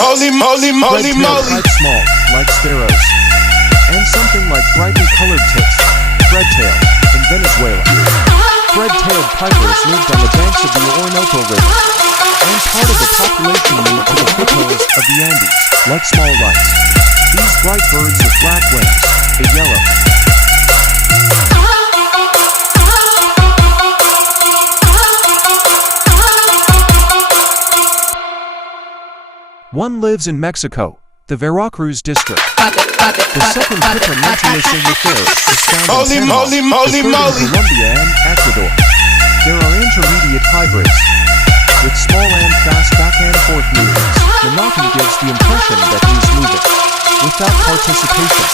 Holy moly, moly, moly. Quite small, like sparrows, and something like brightly colored ticks, threadtail, in Venezuela. Thread-tailed pipers lived on the banks of the Orinoco River, and part of the population moved to the foothills of the Andes, like small lights. These bright birds with black wings, a yellow. One lives in Mexico, the Veracruz district. The second pipra mentioned is found in Panama, the third in Colombia and Ecuador. There are intermediate hybrids. With small and fast back and forth movements, the knocking gives the impression that he is moving, without participation.